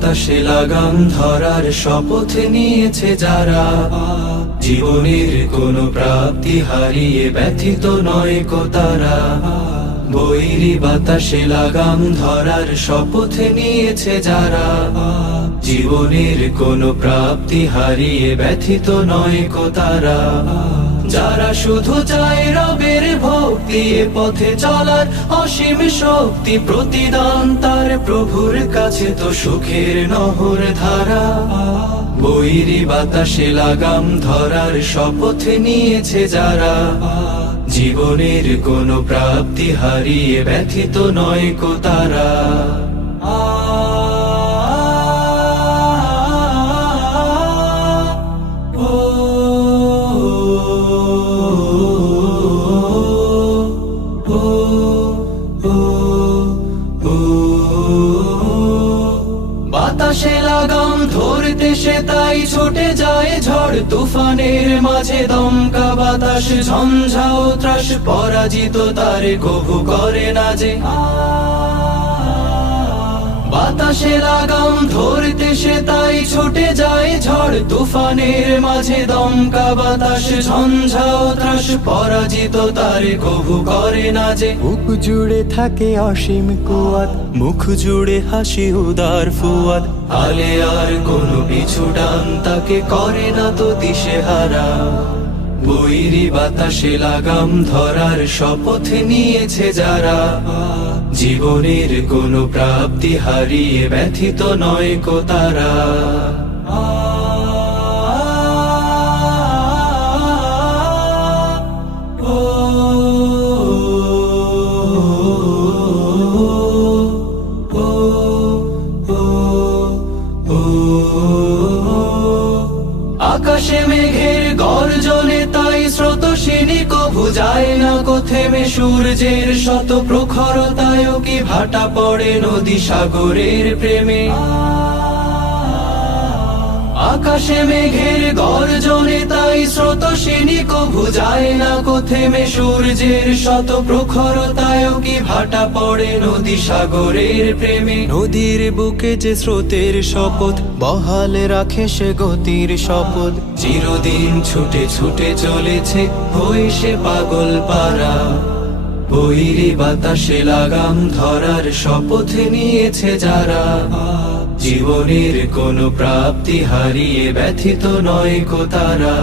বাতাসে লাগাম ধরার শপথ নিয়েছে যারা, জীবনের কোনো প্রাপ্তি হারিয়ে ব্যথিত নয় কো তারা। বৈরী বাতাসে লাগাম ধরার শপথ নিয়েছে যারা, জীবনের কোনো প্রাপ্তি হারিয়ে ব্যথিত নয় কো তারা। যারা শুধু চায় রবের ভক্তি, এ পথে চলার অসীম শক্তি, প্রতিদান তার প্রভুর কাছে তো সুখের নহর ধারা। বৈরী বাতাসে লাগাম ধরার শপথ নিয়েছে যারা, জীবনের কোনো প্রাপ্তি হারিয়ে ব্যথিত নয় কো তারা। বাতাসে লাগাম ধরতে সে তাই ছুটে যায় ঝড় তুফানের মাঝে, দমকা বাতাস ঝঞ্ঝাও ত্রাস, পরাজিত তারে কভু করে না যে। বাতাসে লাগাম ধরতে সে তাই ছুটে যায় ঝড় তুফানের মাঝে, দমকা বাতাস ঝঞ্ঝাও ত্রাস, পরাজিত তারে কভু করে না যে। বুক জুড়ে থাকে অসীম কুয়াত, মুখ জুড়ে হাসি উদার ফুয়াত, আলে আর কোনো পিছু ডান তাকে করে না তো দিশেহারা। বৈরী বাতাসে লাগাম ধরার শপথ নিয়েছে যারা, জীবনের কোনো প্রাপ্তি হারিয়ে ব্যথিত নয় কো তারা। আকাশে মেঘের গর্জনে তাই স্রোতস্বিনী কভু যায় না কো থেমে, সূর্যের শত প্রখরতায়ও কি ভাটা পড়ে নদী সাগরের প্রেমে। আকাশে মেঘের গর্জনে তাই স্রোতস্বিনী কভু যায় না কো থেমে, সূর্যের শত প্রখরতায়ও কি ভাটা পড়ে নদী সাগরের প্রেমে। নদীর বুকে যে স্রোতের শপথ, বহাল রাখে সে গতির শপথ, চিরদিন ছুটে ছুটে চলেছে হই সে পাগল পারা। বৈরী বাতাসে লাগাম ধরার শপথ নিয়েছে যারা, জীবনের কোনো প্রাপ্তি হারিয়ে ব্যথিত নয় কো তারা।